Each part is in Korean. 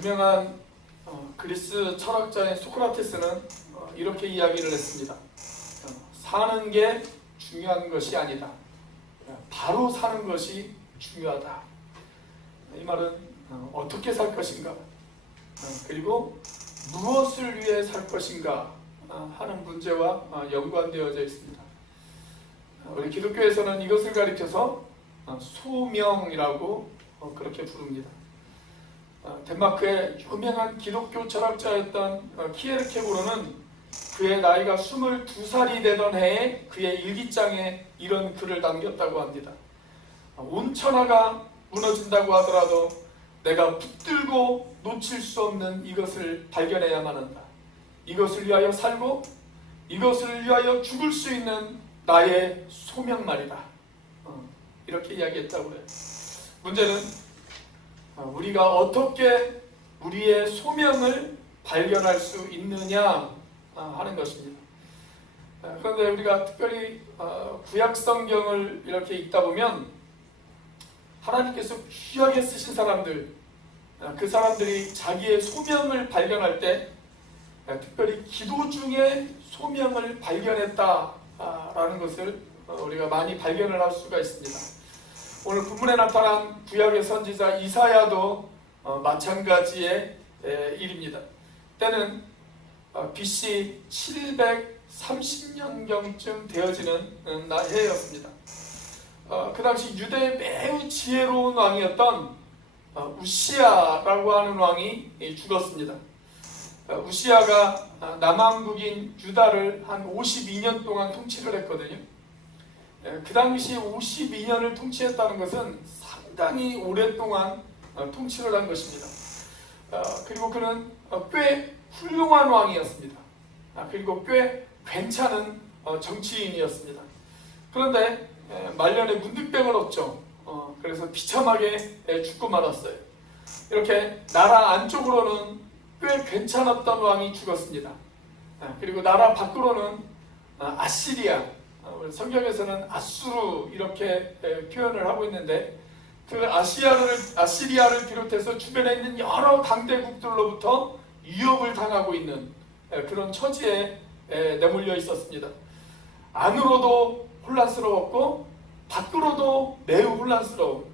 유명한 그리스 철학자인 소크라테스는 이렇게 이야기를 했습니다. 사는 게 중요한 것이 아니다. 바로 사는 것이 중요하다. 이 말은 어떻게 살 것인가, 그리고 무엇을 위해 살 것인가 하는 문제와 연관되어져 있습니다. 우리 기독교에서는 이것을 가리켜서 소명이라고 그렇게 부릅니다. 덴마크의 유명한 기독교 철학자였던 키에르케고르는 그의 나이가 22살이 되던 해에 그의 일기장에 이런 글을 남겼다고 합니다. 온 천하가 무너진다고 하더라도 내가 붙들고 놓칠 수 없는 이것을 발견해야만 한다. 이것을 위하여 살고 이것을 위하여 죽을 수 있는 나의 소명 말이다. 이렇게 이야기했다고 해요. 문제는 우리가 어떻게 우리의 소명을 발견할 수 있느냐 하는 것입니다. 그런데 우리가 특별히 구약 성경을 이렇게 읽다 보면 하나님께서 귀하게 쓰신 사람들, 그 사람들이 자기의 소명을 발견할 때 특별히 기도 중에 소명을 발견했다라는 것을 우리가 많이 발견을 할 수가 있습니다. 오늘 본문에 나타난 구약의 선지자 이사야도 마찬가지의 일입니다. 때는 BC 730년경쯤 되어지는 해였습니다. 그 당시 유대의 매우 지혜로운 왕이었던 우시야라고 하는 왕이 죽었습니다. 우시야가 남왕국인 유다를 한 52년 동안 통치를 했거든요. 그 당시 52년을 통치했다는 것은 상당히 오랫동안 통치를 한 것입니다. 그리고 그는 꽤 훌륭한 왕이었습니다. 그리고 꽤 괜찮은 정치인이었습니다. 그런데 말년에 문득병을 얻죠. 그래서 비참하게 죽고 말았어요. 이렇게 나라 안쪽으로는 꽤 괜찮았던 왕이 죽었습니다. 그리고 나라 밖으로는 아시리아, 성경에서는 아수르 이렇게 표현을 하고 있는데 그 아시리아를 비롯해서 주변에 있는 여러 강대국들로부터 위협을 당하고 있는 그런 처지에 내몰려 있었습니다. 안으로도 혼란스러웠고 밖으로도 매우 혼란스러운,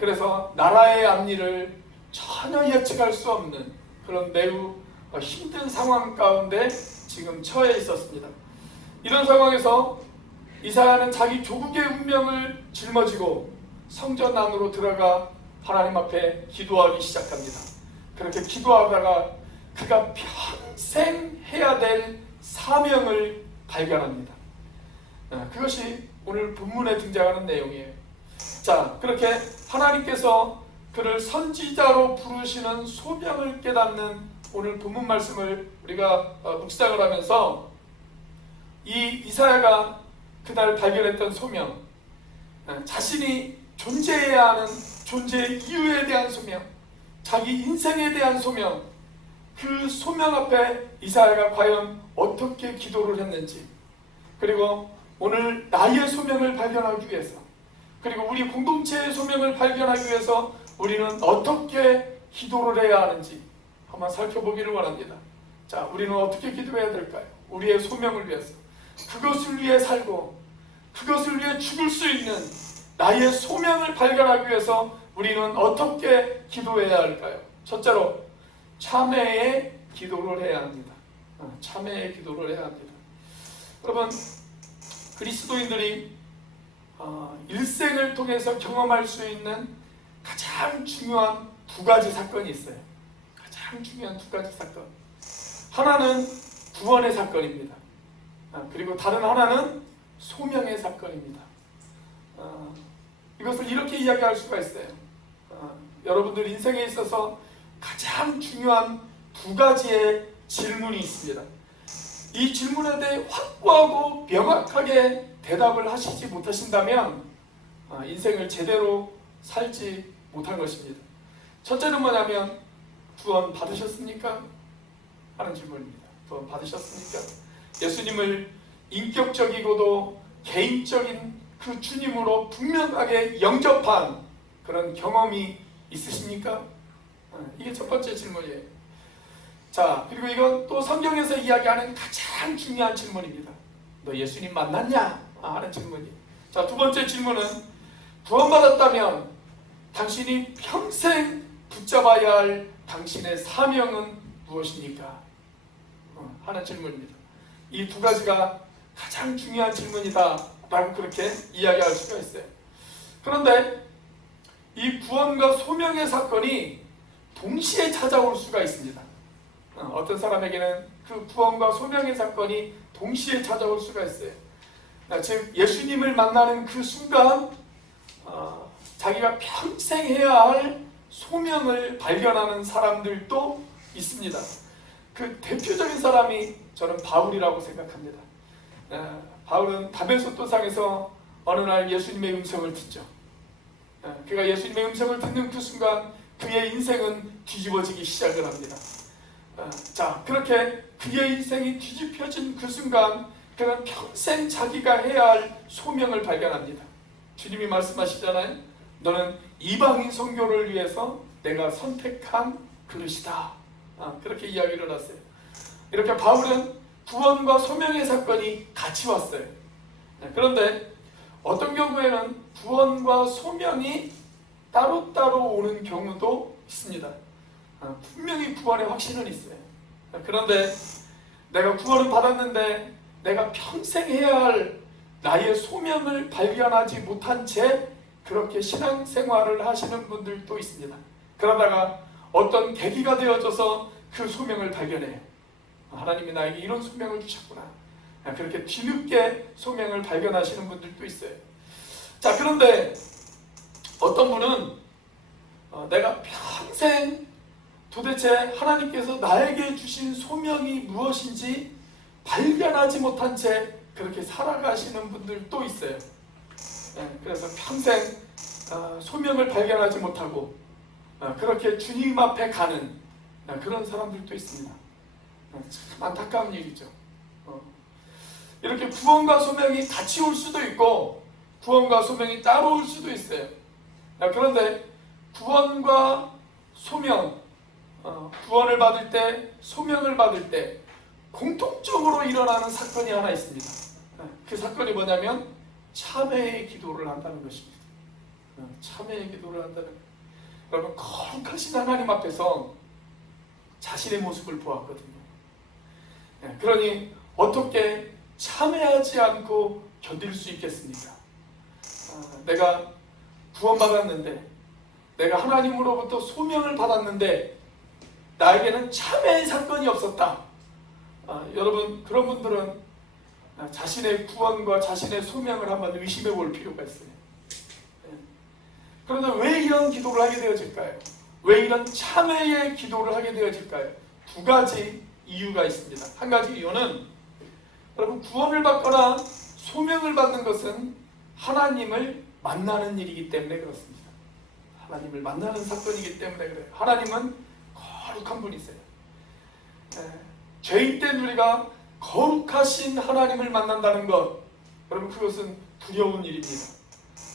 그래서 나라의 앞일을 전혀 예측할 수 없는 그런 매우 힘든 상황 가운데 지금 처해 있었습니다. 이런 상황에서 이사야는 자기 조국의 운명을 짊어지고 성전 안으로 들어가 하나님 앞에 기도하기 시작합니다. 그렇게 기도하다가 그가 평생 해야 될 사명을 발견합니다. 그것이 오늘 본문에 등장하는 내용이에요. 자, 그렇게 하나님께서 그를 선지자로 부르시는 소명을 깨닫는 오늘 본문 말씀을 우리가 묵상을 하면서 이 이사야가 그날 발견했던 소명, 자신이 존재해야 하는 존재의 이유에 대한 소명, 자기 인생에 대한 소명, 그 소명 앞에 이사야가 과연 어떻게 기도를 했는지, 그리고 오늘 나의 소명을 발견하기 위해서, 그리고 우리 공동체의 소명을 발견하기 위해서 우리는 어떻게 기도를 해야 하는지 한번 살펴보기를 원합니다. 자, 우리는 어떻게 기도해야 될까요? 우리의 소명을 위해서, 그것을 위해 살고 그것을 위해 죽을 수 있는 나의 소명을 발견하기 위해서 우리는 어떻게 기도해야 할까요? 첫째로 참회의 기도를 해야 합니다. 참회의 기도를 해야 합니다. 여러분, 그리스도인들이 일생을 통해서 경험할 수 있는 가장 중요한 두 가지 사건이 있어요. 가장 중요한 두 가지 사건. 하나는 구원의 사건입니다. 그리고 다른 하나는 소명의 사건입니다. 이것을 이렇게 이야기할 수가 있어요. 여러분들 인생에 있어서 가장 중요한 두 가지의 질문이 있습니다. 이 질문에 대해 확고하고 명확하게 대답을 하시지 못하신다면 인생을 제대로 살지 못한 것입니다. 첫째는 뭐냐면 구원 받으셨습니까? 하는 질문입니다. 구원 받으셨습니까? 예수님을 인격적이고도 개인적인 그 주님으로 분명하게 영접한 그런 경험이 있으십니까? 이게 첫 번째 질문이에요. 자, 그리고 이건 또 성경에서 이야기하는 가장 중요한 질문입니다. 너 예수님 만났냐? 하는 질문이에요. 자, 두 번째 질문은 구원받았다면 당신이 평생 붙잡아야 할 당신의 사명은 무엇입니까? 하는 질문입니다. 이 두 가지가 가장 중요한 질문이다 라고 그렇게 이야기할 수가 있어요. 그런데 이 구원과 소명의 사건이 동시에 찾아올 수가 있습니다. 어떤 사람에게는 그 구원과 소명의 사건이 동시에 찾아올 수가 있어요. 즉 예수님을 만나는 그 순간 자기가 평생 해야 할 소명을 발견하는 사람들도 있습니다. 그 대표적인 사람이 저는 바울이라고 생각합니다. 바울은 다메섹 도상에서 어느 날 예수님의 음성을 듣죠. 그가 예수님의 음성을 듣는 그 순간 그의 인생은 뒤집어지기 시작을 합니다. 자, 그렇게 그의 인생이 뒤집혀진 그 순간 그는 평생 자기가 해야 할 소명을 발견합니다. 주님이 말씀하시잖아요. 너는 이방인 선교를 위해서 내가 선택한 그릇이다. 그렇게 이야기를 하세요. 이렇게 바울은 구원과 소명의 사건이 같이 왔어요. 그런데 어떤 경우에는 구원과 소명이 따로따로 오는 경우도 있습니다. 분명히 구원의 확신은 있어요. 그런데 내가 구원을 받았는데 내가 평생 해야 할 나의 소명을 발견하지 못한 채 그렇게 신앙생활을 하시는 분들도 있습니다. 그러다가 어떤 계기가 되어져서 그 소명을 발견해요. 하나님이 나에게 이런 소명을 주셨구나. 그렇게 뒤늦게 소명을 발견하시는 분들도 있어요. 자, 그런데 어떤 분은 내가 평생 도대체 하나님께서 나에게 주신 소명이 무엇인지 발견하지 못한 채 그렇게 살아가시는 분들도 있어요. 그래서 평생 소명을 발견하지 못하고 그렇게 주님 앞에 가는 그런 사람들도 있습니다. 참 안타까운 일이죠. 이렇게 구원과 소명이 같이 올 수도 있고 구원과 소명이 따로 올 수도 있어요. 그런데 구원과 소명, 구원을 받을 때, 소명을 받을 때 공통적으로 일어나는 사건이 하나 있습니다. 그 사건이 뭐냐면 참회의 기도를 한다는 것입니다. 참회의 기도를 한다는 것. 여러분, 거룩하신 하나님 앞에서 자신의 모습을 보았거든요. 그러니 어떻게 참회하지 않고 견딜 수 있겠습니까? 내가 구원받았는데, 내가 하나님으로부터 소명을 받았는데 나에게는 참회의 사건이 없었다. 여러분, 그런 분들은 자신의 구원과 자신의 소명을 한번 의심해 볼 필요가 있어요. 그런데 왜 이런 기도를 하게 되어질까요? 왜 이런 참회의 기도를 하게 되어질까요? 두 가지 이유가 있습니다. 한 가지 이유는 여러분, 구원을 받거나 소명을 받는 것은 하나님을 만나는 일이기 때문에 그렇습니다. 하나님을 만나는 사건이기 때문에 그래요. 하나님은 거룩한 분이세요. 죄인된 우리가 거룩하신 하나님을 만난다는 것, 여러분, 그것은 두려운 일입니다.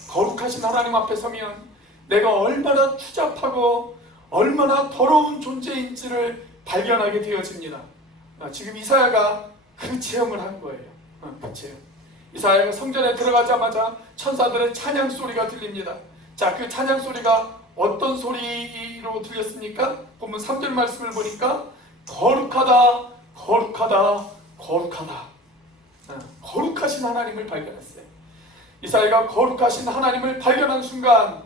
거룩하신 하나님 앞에 서면 내가 얼마나 추잡하고 얼마나 더러운 존재인지를 발견하게 되어집니다. 지금 이사야가 그 체험을 한 거예요. 그 체험. 이사야가 성전에 들어가자마자 천사들의 찬양 소리가 들립니다. 자, 그 찬양 소리가 어떤 소리로 들렸습니까? 본문 3절 말씀을 보니까 거룩하다, 거룩하다, 거룩하다. 거룩하신 하나님을 발견했어요. 이사야가 거룩하신 하나님을 발견한 순간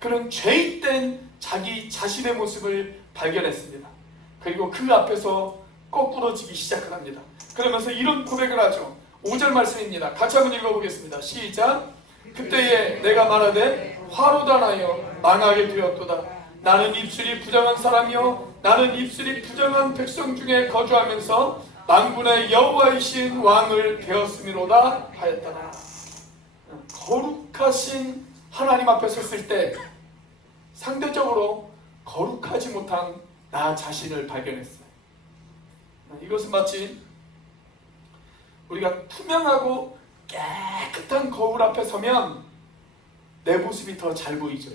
그는 죄인된 자기 자신의 모습을 발견했습니다. 그리고 그 앞에서 거꾸러지기 시작을 합니다. 그러면서 이런 고백을 하죠. 5절 말씀입니다. 같이 한번 읽어보겠습니다. 시작. 그때에 내가 말하되 화로다 나여 망하게 되었도다. 나는 입술이 부정한 사람이요 나는 입술이 부정한 백성 중에 거주하면서 만군의 여호와이신 왕을 배웠음이로다 하였다나. 거룩하신 하나님 앞에 섰을 때 상대적으로 거룩하지 못한 나 자신을 발견했어요. 이것은 마치 우리가 투명하고 깨끗한 거울 앞에 서면 내 모습이 더 잘 보이죠.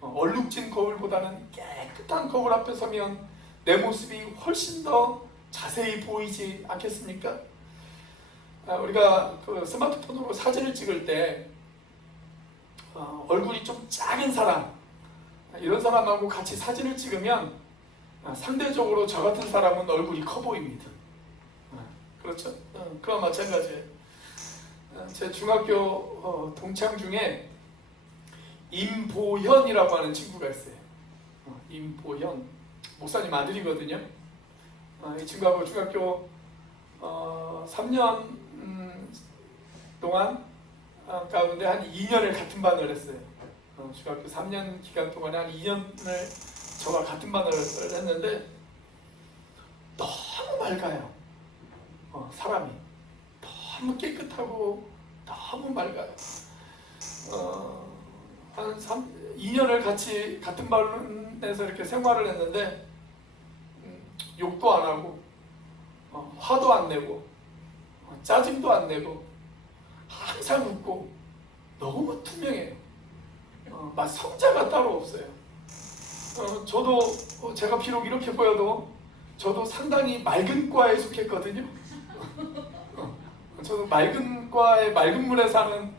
얼룩진 거울보다는 깨끗한 거울 앞에 서면 내 모습이 훨씬 더 자세히 보이지 않겠습니까? 우리가 그 스마트폰으로 사진을 찍을 때 얼굴이 좀 작은 사람, 이런 사람하고 같이 사진을 찍으면 상대적으로 저 같은 사람은 얼굴이 커 보입니다. 그렇죠? 그와 마찬가지예요. 제 중학교 동창 중에 임보현이라고 하는 친구가 있어요. 임보현 목사님 아들이거든요. 이 친구하고 중학교 3년 동안 가운데 한 2년을 같은 반을 했어요. 중학교 3년 기간 동안에 한 2년을 저와 같은 반을 했는데 너무 맑아요. 사람이 너무 깨끗하고 너무 맑아요. 한 2년을 같이 같은 반에서 이렇게 생활을 했는데 욕도 안 하고 화도 안 내고 짜증도 안 내고 항상 웃고 너무 투명해요. 막 성자가 따로 없어요. 저도 제가 비록 이렇게 보여도 저도 상당히 맑은 과에 속했거든요. 저도 맑은 과에 맑은 물에 사는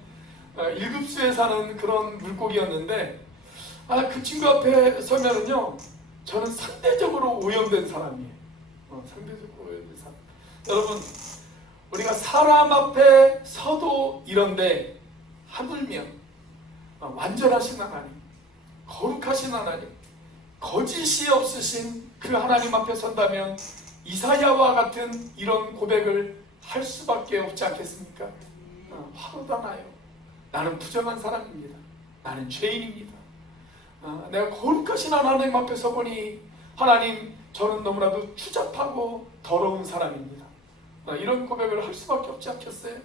1급수에 사는 그런 물고기였는데 그 친구 앞에 서면은요 저는 상대적으로 오염된 사람이에요. 상대적으로 오염된 사람. 여러분 우리가 사람 앞에 서도 이런데 하물며 완전하신 하나님, 거룩하신 하나님, 거짓이 없으신 그 하나님 앞에 선다면 이사야와 같은 이런 고백을 할 수밖에 없지 않겠습니까? 화가 나요. 나는 부정한 사람입니다. 나는 죄인입니다. 내가 거룩하신 하나님 앞에 서보니 하나님 저는 너무나도 추잡하고 더러운 사람입니다. 이런 고백을 할 수밖에 없지 않겠어요?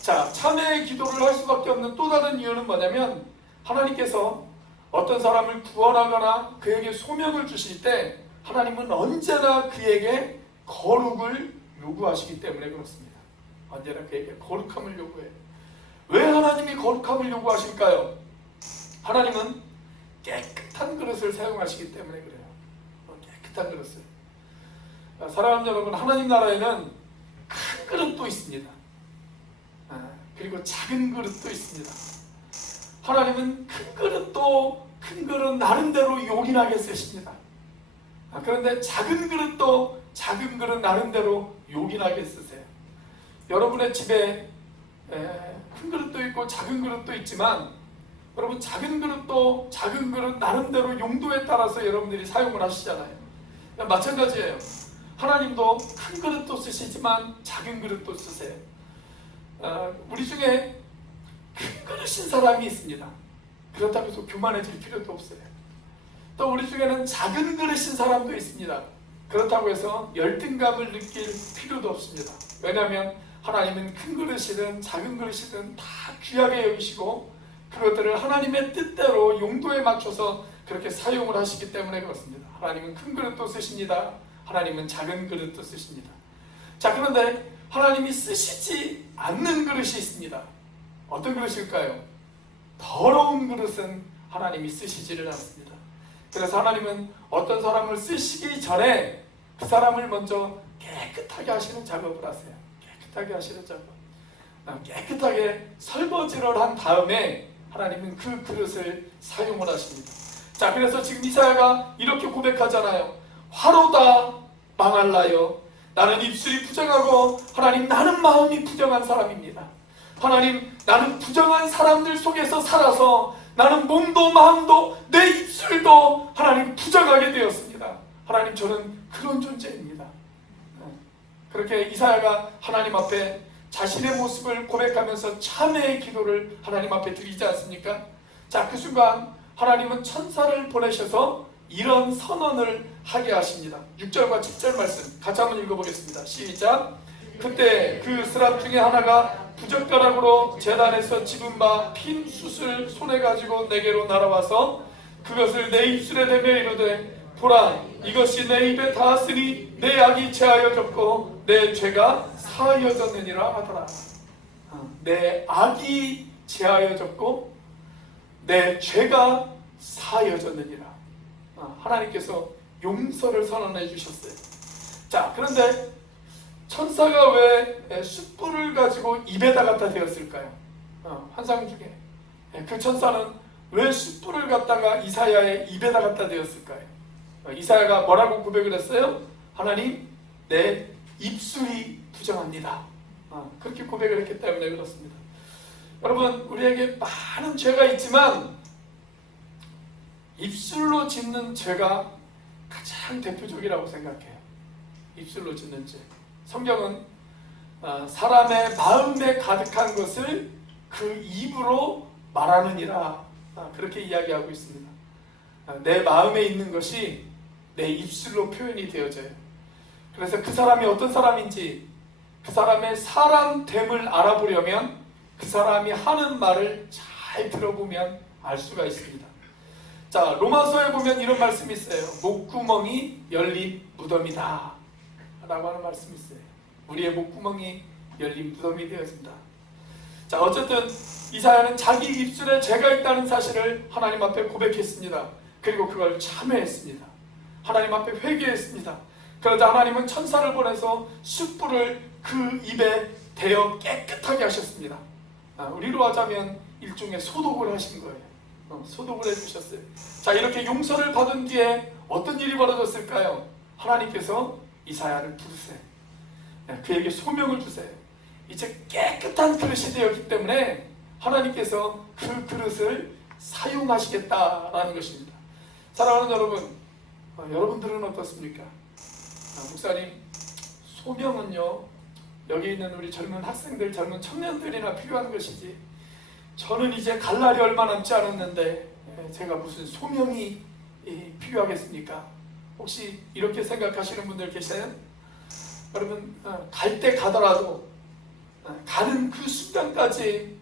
자, 참회의 기도를 할 수밖에 없는 또 다른 이유는 뭐냐면 하나님께서 어떤 사람을 구원하거나 그에게 소명을 주실 때 하나님은 언제나 그에게 거룩을 요구하시기 때문에 그렇습니다. 언제나 그에게 거룩함을 요구해요. 왜 하나님이 거룩함을 요구하실까요? 하나님은 깨끗한 그릇을 사용하시기 때문에 그래요. 깨끗한 그릇을. 사랑하는 여러분, 하나님 나라에는 큰 그릇도 있습니다. 그리고 작은 그릇도 있습니다. 하나님은 큰 그릇도 큰 그릇 나름대로 요긴하게 쓰십니다. 그런데 작은 그릇도 작은 그릇 나름대로 요긴하게 쓰세요. 여러분의 집에 큰 그릇도 있고 작은 그릇도 있지만 여러분 작은 그릇도 작은 그릇 나름대로 용도에 따라서 여러분들이 사용을 하시잖아요. 마찬가지예요. 하나님도 큰 그릇도 쓰시지만 작은 그릇도 쓰세요. 우리 중에 큰 그릇인 사람이 있습니다. 그렇다고 해서 교만해질 필요도 없어요. 또 우리 중에는 작은 그릇인 사람도 있습니다. 그렇다고 해서 열등감을 느낄 필요도 없습니다. 왜냐하면 하나님은 큰 그릇이든 작은 그릇이든 다 귀하게 여기시고 그것들을 하나님의 뜻대로 용도에 맞춰서 그렇게 사용을 하시기 때문에 그렇습니다. 하나님은 큰 그릇도 쓰십니다. 하나님은 작은 그릇도 쓰십니다. 자, 그런데 하나님이 쓰시지 않는 그릇이 있습니다. 어떤 그릇일까요? 더러운 그릇은 하나님이 쓰시지를 않습니다. 그래서 하나님은 어떤 사람을 쓰시기 전에 그 사람을 먼저 깨끗하게 하시는 작업을 하세요. 깨끗하게 하시는 작업. 깨끗하게 설거지를 한 다음에 하나님은 그 그릇을 사용을 하십니다. 자, 그래서 지금 이사야가 이렇게 고백하잖아요. 화로다 망할라요. 나는 입술이 부정하고 하나님 나는 마음이 부정한 사람입니다. 하나님 나는 부정한 사람들 속에서 살아서 나는 몸도 마음도 내 입술도 하나님 부정하게 되었습니다. 하나님 저는 그런 존재입니다. 그렇게 이사야가 하나님 앞에 자신의 모습을 고백하면서 참회의 기도를 하나님 앞에 드리지 않습니까? 자, 그 순간 하나님은 천사를 보내셔서 이런 선언을 하게 하십니다. 6절과 7절 말씀 같이 한번 읽어보겠습니다. 시작. 그때 그 스랍 중에 하나가 부젓가락으로 제단에서 집은 바 핀 숯을 손에 가지고 내게로 날아와서 그것을 내 입술에 대며 이르되 보라 이것이 내 입에 닿았으니 내 악이 제하여졌고 내 죄가 사하여졌느니라 하더라. 내 악이 제하여졌고 내 죄가 사여졌느니라. 하나님께서 용서를 선언해 주셨어요. 자, 그런데 천사가 왜 숯불을 가지고 입에다 갖다 대었을까요? 환상 중에 그 천사는 왜 숯불을 갖다가 이사야의 입에다 갖다 대었을까요? 이사야가 뭐라고 고백을 했어요? 하나님, 내 입술이 부정합니다. 그렇게 고백을 했기 때문에 그렇습니다. 여러분, 우리에게 많은 죄가 있지만 입술로 짓는 죄가 가장 대표적이라고 생각해요. 입술로 짓는 죄. 성경은 사람의 마음에 가득한 것을 그 입으로 말하느니라, 그렇게 이야기하고 있습니다. 내 마음에 있는 것이 내 입술로 표현이 되어져요. 그래서 그 사람이 어떤 사람인지, 그 사람의 사람됨을 알아보려면 그 사람이 하는 말을 잘 들어보면 알 수가 있습니다. 자, 로마서에 보면 이런 말씀이 있어요. 목구멍이 열린 무덤이다 라고 하는 말씀이 있어요. 우리의 목구멍이 열린 무덤이 되어진다. 자, 어쨌든 이사야는 자기 입술에 죄가 있다는 사실을 하나님 앞에 고백했습니다. 그리고 그걸 참회했습니다. 하나님 앞에 회개했습니다. 그러자 하나님은 천사를 보내서 숯불을 그 입에 대어 깨끗하게 하셨습니다. 우리로 하자면 일종의 소독을 하신 거예요. 소독을 해주셨어요. 자, 이렇게 용서를 받은 뒤에 어떤 일이 벌어졌을까요? 하나님께서 이사야를 부르세요. 그에게 소명을 주세요. 이제 깨끗한 그릇이 되었기 때문에 하나님께서 그 그릇을 사용하시겠다라는 것입니다. 사랑하는 여러분, 여러분들은 어떻습니까? 목사님, 소명은요, 여기 있는 우리 젊은 학생들, 젊은 청년들이나 필요한 것이지, 저는 이제 갈 날이 얼마 남지 않았는데 제가 무슨 소명이 필요하겠습니까? 혹시 이렇게 생각하시는 분들 계세요? 여러분, 갈 때 가더라도 가는 그 순간까지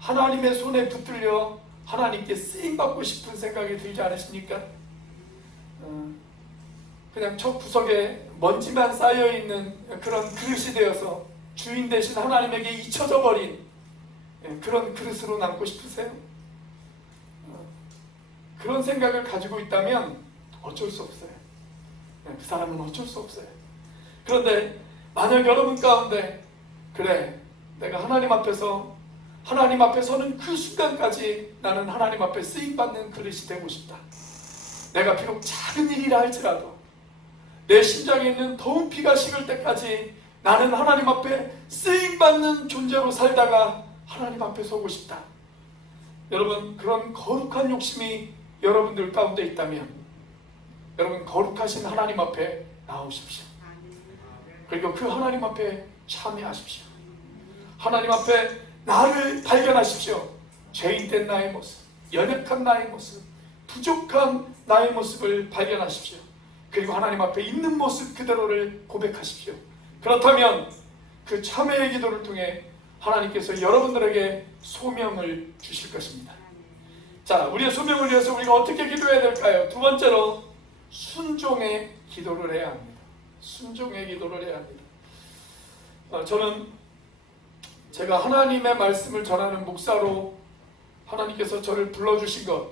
하나님의 손에 붙들려 하나님께 쓰임받고 싶은 생각이 들지 않으십니까? 그냥 저 구석에 먼지만 쌓여있는 그런 그릇이 되어서 주인 대신 하나님에게 잊혀져 버린 그런 그릇으로 남고 싶으세요? 그런 생각을 가지고 있다면 어쩔 수 없어요. 그 사람은 어쩔 수 없어요. 그런데 만약 여러분 가운데, 그래, 내가 하나님 앞에 서는 그 순간까지 나는 하나님 앞에 쓰임받는 그릇이 되고 싶다. 내가 비록 작은 일이라 할지라도 내 심장에 있는 더운 피가 식을 때까지 나는 하나님 앞에 쓰임받는 존재로 살다가 하나님 앞에 서고 싶다. 여러분, 그런 거룩한 욕심이 여러분들 가운데 있다면 여러분, 거룩하신 하나님 앞에 나오십시오. 그리고 그 하나님 앞에 참여하십시오. 하나님 앞에 나를 발견하십시오. 죄인된 나의 모습, 연약한 나의 모습, 부족한 나의 모습을 발견하십시오. 그리고 하나님 앞에 있는 모습 그대로를 고백하십시오. 그렇다면 그 참회의 기도를 통해 하나님께서 여러분들에게 소명을 주실 것입니다. 자, 우리의 소명을 위해서 우리가 어떻게 기도해야 될까요? 두 번째로, 순종의 기도를 해야 합니다. 순종의 기도를 해야 합니다. 저는 제가 하나님의 말씀을 전하는 목사로 하나님께서 저를 불러주신 것,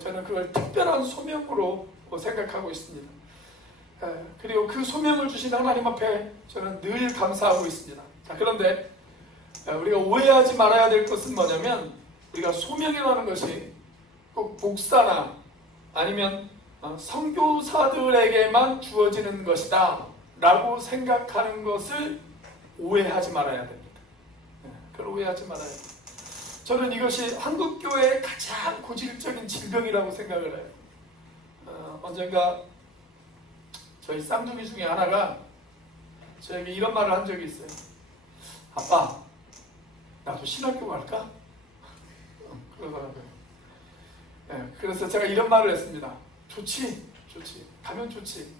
저는 그걸 특별한 소명으로 생각하고 있습니다. 그리고 그 소명을 주신 하나님 앞에 저는 늘 감사하고 있습니다. 자, 그런데 우리가 오해하지 말아야 될 것은 뭐냐면, 우리가 소명이라는 것이 꼭 목사나 아니면 선교사들에게만 주어지는 것이다 라고 생각하는 것을 오해하지 말아야 됩니다. 그걸 오해하지 말아야 됩니다. 저는 이것이 한국교회의 가장 고질적인 질병이라고 생각을 해요. 언젠가 저희 쌍둥이 중에 하나가 저에게 이런 말을 한 적이 있어요. 아빠, 나도 신학교 갈까? 그러더라고요. 그래서 제가 이런 말을 했습니다. 좋지. 가면 좋지.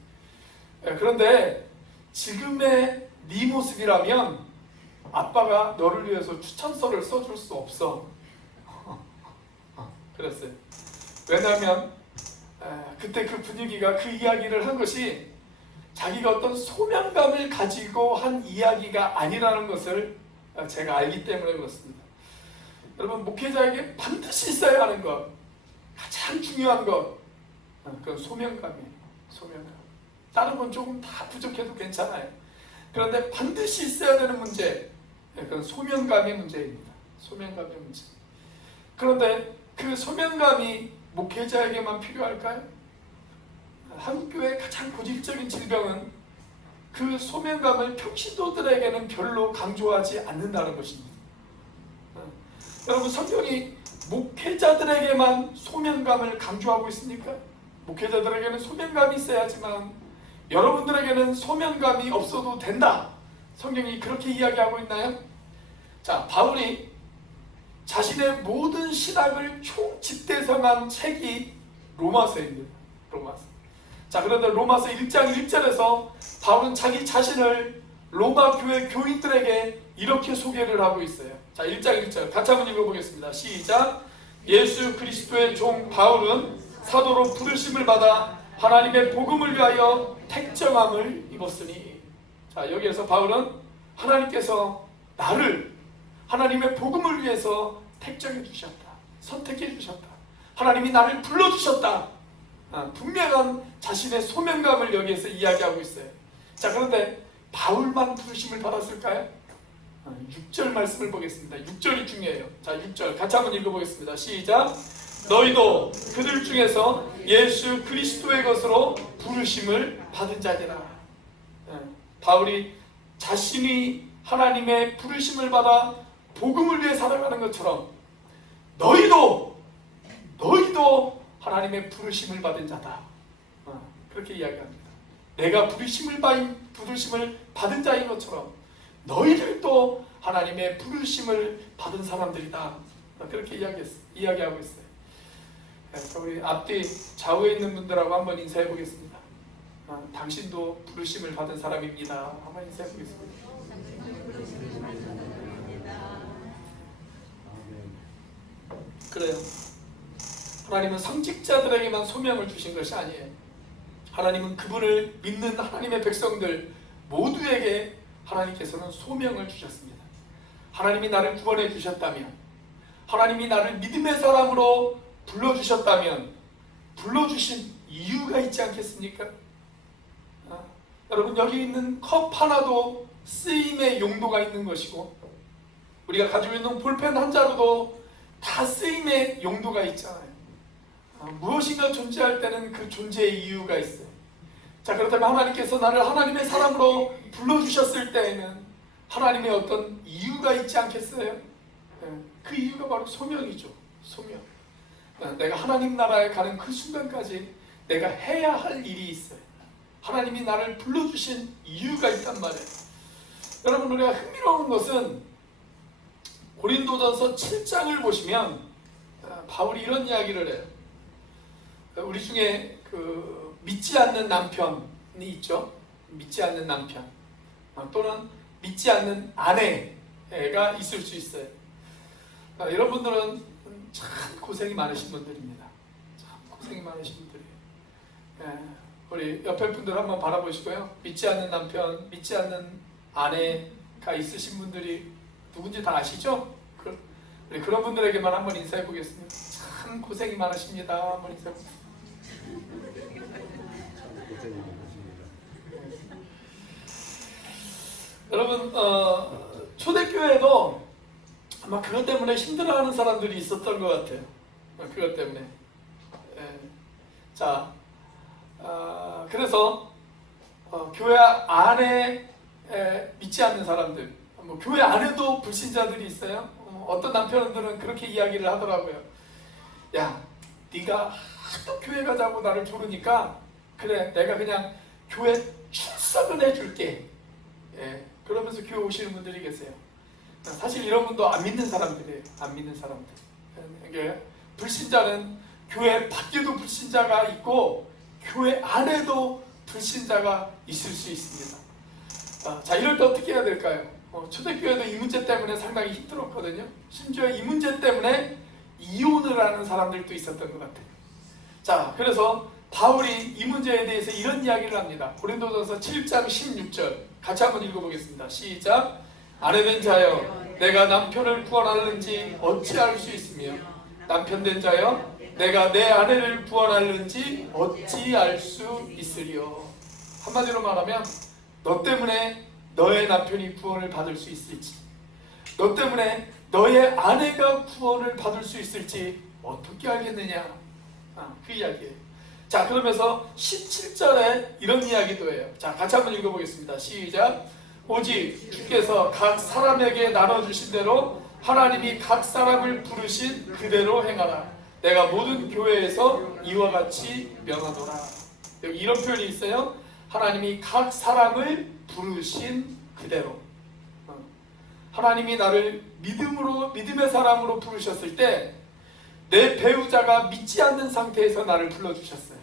그런데 지금의 네 모습이라면 아빠가 너를 위해서 추천서를 써줄 수 없어. 그랬어요. 왜냐하면 그때 그 분위기가, 그 이야기를 한 것이 자기가 어떤 소명감을 가지고 한 이야기가 아니라는 것을 제가 알기 때문에 그렇습니다. 여러분, 목회자에게 반드시 있어야 하는 것, 가장 중요한 것, 그건 소명감이에요. 소명감. 다른 건 조금 다 부족해도 괜찮아요. 그런데 반드시 있어야 되는 문제, 그건 소명감의 문제입니다. 소명감의 문제. 그런데 그 소명감이 목회자에게만 필요할까요? 한국교회의 가장 고질적인 질병은 그 소명감을 평신도들에게는 별로 강조하지 않는다는 것입니다. 여러분, 성경이 목회자들에게만 소명감을 강조하고 있습니까? 목회자들에게는 소명감이 있어야지만 여러분들에게는 소명감이 없어도 된다. 성경이 그렇게 이야기하고 있나요? 자, 바울이 자신의 모든 신학을 총집대성한 책이 로마서입니다. 로마서. 자, 그런데 로마서 1장 1절에서 바울은 자기 자신을 로마 교회 교인들에게 이렇게 소개를 하고 있어요. 자, 1장 1절 같이 한번 읽어보겠습니다. 시작. 예수 그리스도의 종 바울은 사도로 부르심을 받아 하나님의 복음을 위하여 택정함을 입었으니. 자, 여기에서 바울은 하나님께서 나를 하나님의 복음을 위해서 택정해 주셨다. 선택해 주셨다. 하나님이 나를 불러주셨다. 분명한 자신의 소명감을 여기에서 이야기하고 있어요. 자, 그런데 바울만 부르심을 받았을까요? 6절 말씀을 보겠습니다. 6절이 중요해요. 자, 6절 같이 한번 읽어보겠습니다. 시작. 너희도 그들 중에서 예수 그리스도의 것으로 부르심을 받은 자니라. 바울이 자신이 하나님의 부르심을 받아 복음을 위해 살아가는 것처럼 너희도 하나님의 부르심을 받은 자다. 그렇게 이야기합니다. 내가 부르심을 받은 자인 것처럼 너희들도 하나님의 부르심을 받은 사람들이다. 그렇게 이야기하고 있어요. 우리 앞뒤 좌우에 있는 분들하고 한번 인사해 보겠습니다. 당신도 부르심을 받은 사람입니다. 한번 인사해 보겠습니다. 그래요. 하나님은 성직자들에게만 소명을 주신 것이 아니에요. 하나님은 그분을 믿는 하나님의 백성들 모두에게 하나님께서는 소명을 주셨습니다. 하나님이 나를 구원해 주셨다면, 하나님이 나를 믿음의 사람으로 불러주셨다면 불러주신 이유가 있지 않겠습니까? 여러분, 여기 있는 컵 하나도 쓰임의 용도가 있는 것이고 우리가 가지고 있는 볼펜 한 자루도 다 쓰임의 용도가 있잖아요. 무엇인가 존재할 때는 그 존재의 이유가 있어요. 자, 그렇다면 하나님께서 나를 하나님의 사람으로 불러주셨을 때에는 하나님의 어떤 이유가 있지 않겠어요? 그 이유가 바로 소명이죠. 소명. 내가 하나님 나라에 가는 그 순간까지 내가 해야 할 일이 있어요. 하나님이 나를 불러주신 이유가 있단 말이에요. 여러분, 우리가 흥미로운 것은 고린도전서 7장을 보시면 바울이 이런 이야기를 해요. 우리 중에 믿지 않는 남편이 있죠. 믿지 않는 남편 또는 믿지 않는 아내가 있을 수 있어요. 여러분들은 참 고생이 많으신 분들입니다. 참 고생이 많으신 분들이에요. 우리 옆에 분들 한번 바라보시고요. 믿지 않는 남편, 믿지 않는 아내가 있으신 분들이 누군지 다 아시죠? 우리 그런 분들에게만 한번 인사해 보겠습니다. 참 고생이 많으십니다. 한번 인사해 보겠습니다. 여러분, 초대교회도 아마 그것 때문에 힘들어하는 사람들이 있었던 것 같아요. 그것 때문에. 자, 그래서 교회 안에 믿지 않는 사람들, 교회 안에도 불신자들이 있어요. 어떤 남편들은 그렇게 이야기를 하더라고요. 야, 네가 하도 교회 가자고 나를 부르니까 그래, 내가 그냥 교회 출석은 해줄게. 그러면서 교회 오시는 분들이 계세요. 사실 이런 분도 안 믿는 사람들이에요. 안 믿는 사람들. 이게 불신자는 교회 밖에도 불신자가 있고 교회 안에도 불신자가 있을 수 있습니다. 자, 이럴 때 어떻게 해야 될까요? 초대교회도 이 문제 때문에 상당히 힘들었거든요. 심지어 이 문제 때문에 이혼을 하는 사람들도 있었던 것 같아요. 자, 그래서 바울이 이 문제에 대해서 이런 이야기를 합니다. 고린도전서 7장 16절 같이 한번 읽어보겠습니다. 시작. 아내된 자여, 내가 남편을 구원하는지 어찌 알 수 있으며 남편된 자여, 내가 내 아내를 구원하는지 어찌 알 수 있으리요. 한마디로 말하면 너 때문에 너의 남편이 구원을 받을 수 있을지, 너 때문에 너의 아내가 구원을 받을 수 있을지 어떻게 알겠느냐. 그 이야기예요. 자, 그러면서 17절에 이런 이야기도 해요. 자, 같이 한번 읽어보겠습니다. 시작. 오직 주께서 각 사람에게 나눠주신 대로 하나님이 각 사람을 부르신 그대로 행하라. 내가 모든 교회에서 이와 같이 명하노라. 여기 이런 표현이 있어요. 하나님이 각 사람을 부르신 그대로. 하나님이 나를 믿음의 사람으로 부르셨을 때 내 배우자가 믿지 않는 상태에서 나를 불러주셨어요.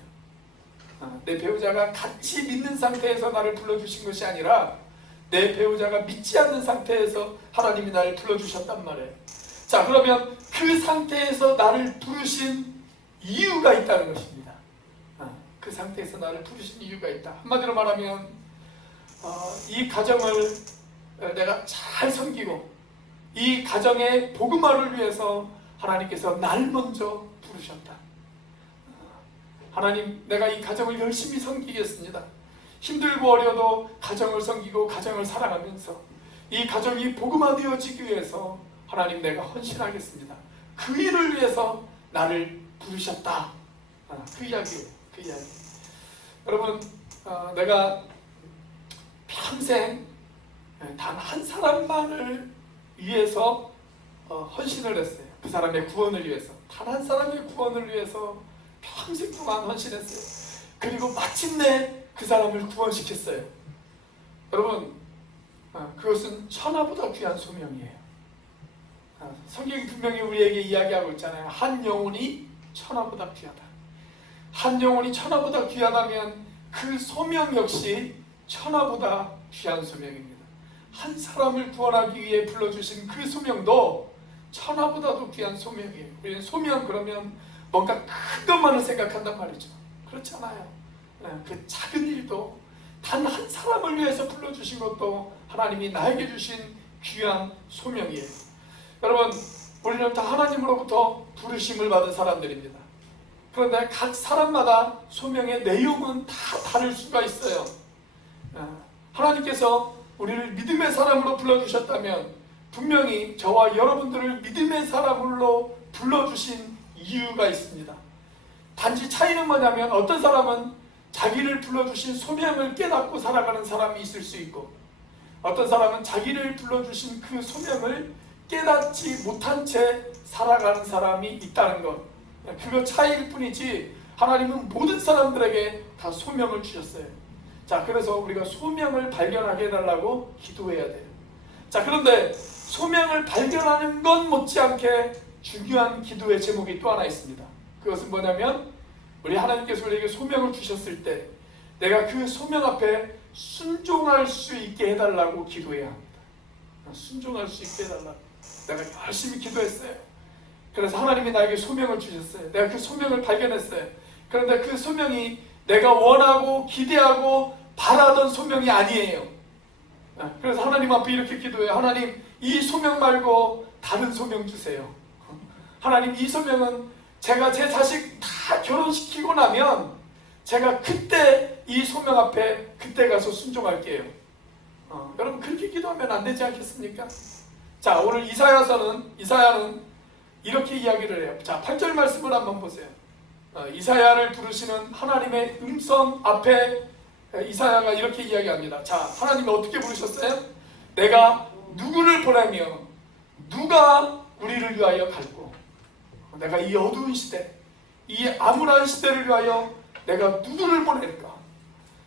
내 배우자가 같이 믿는 상태에서 나를 불러주신 것이 아니라 내 배우자가 믿지 않는 상태에서 하나님이 나를 불러주셨단 말이에요. 자, 그러면 그 상태에서 나를 부르신 이유가 있다는 것입니다. 그 상태에서 나를 부르신 이유가 있다. 한마디로 말하면 이 가정을 내가 잘 섬기고 이 가정의 복음화를 위해서 하나님께서 날 먼저 부르셨다. 하나님, 내가 이 가정을 열심히 섬기겠습니다. 힘들고 어려도 가정을 섬기고 가정을 사랑하면서 이 가정이 복음화되어지기 위해서 하나님, 내가 헌신하겠습니다. 그 일을 위해서 나를 부르셨다. 그 이야기예요. 그 이야기. 여러분, 내가 평생 단 한 사람만을 위해서 헌신을 했어요. 그 사람의 구원을 위해서. 단 한 사람의 구원을 위해서 평생 동안 헌신했어요. 그리고 마침내 그 사람을 구원시켰어요. 여러분, 그것은 천하보다 귀한 소명이에요. 성경이 분명히 우리에게 이야기하고 있잖아요. 한 영혼이 천하보다 귀하다. 한 영혼이 천하보다 귀하다면 그 소명 역시 천하보다 귀한 소명입니다. 한 사람을 구원하기 위해 불러주신 그 소명도 천하보다도 귀한 소명이에요. 우리는 소명 그러면 뭔가 큰 것만을 생각한단 말이죠. 그렇지 않아요. 그 작은 일도 단 한 사람을 위해서 불러주신 것도 하나님이 나에게 주신 귀한 소명이에요. 여러분, 우리는 다 하나님으로부터 부르심을 받은 사람들입니다. 그런데 각 사람마다 소명의 내용은 다 다를 수가 있어요. 하나님께서 우리를 믿음의 사람으로 불러주셨다면 분명히 저와 여러분들을 믿음의 사람으로 불러주신 이유가 있습니다. 단지 차이는 뭐냐면 어떤 사람은 자기를 불러주신 소명을 깨닫고 살아가는 사람이 있을 수 있고 어떤 사람은 자기를 불러주신 그 소명을 깨닫지 못한 채 살아가는 사람이 있다는 것. 그거 차이일 뿐이지 하나님은 모든 사람들에게 다 소명을 주셨어요. 자, 그래서 우리가 소명을 발견하게 해달라고 기도해야 돼요. 자, 그런데 소명을 발견하는 것 못지않게 중요한 기도의 제목이 또 하나 있습니다. 그것은 뭐냐면 우리 하나님께서 우리에게 소명을 주셨을 때 내가 그 소명 앞에 순종할 수 있게 해달라고 기도해야 합니다. 순종할 수 있게 해달라고. 내가 열심히 기도했어요. 그래서 하나님이 나에게 소명을 주셨어요. 내가 그 소명을 발견했어요. 그런데 그 소명이 내가 원하고 기대하고 바라던 소명이 아니에요. 그래서 하나님 앞에 이렇게 기도해요. 하나님, 이 소명 말고 다른 소명 주세요. 하나님, 이 소명은 제가 제 자식 다 결혼시키고 나면 제가 그때 이 소명 앞에 그때 가서 순종할게요. 여러분, 그렇게 기도하면 안 되지 않겠습니까? 자, 오늘 이사야는 이렇게 이야기를 해요. 자, 8절 말씀을 한번 보세요. 이사야를 부르시는 하나님의 음성 앞에 이사야가 이렇게 이야기합니다. 자, 하나님이 어떻게 부르셨어요? 내가 누구를 보내며 누가 우리를 위하여 갈고, 내가 이 어두운 시대, 이 암울한 시대를 위하여 내가 누구를 보낼까?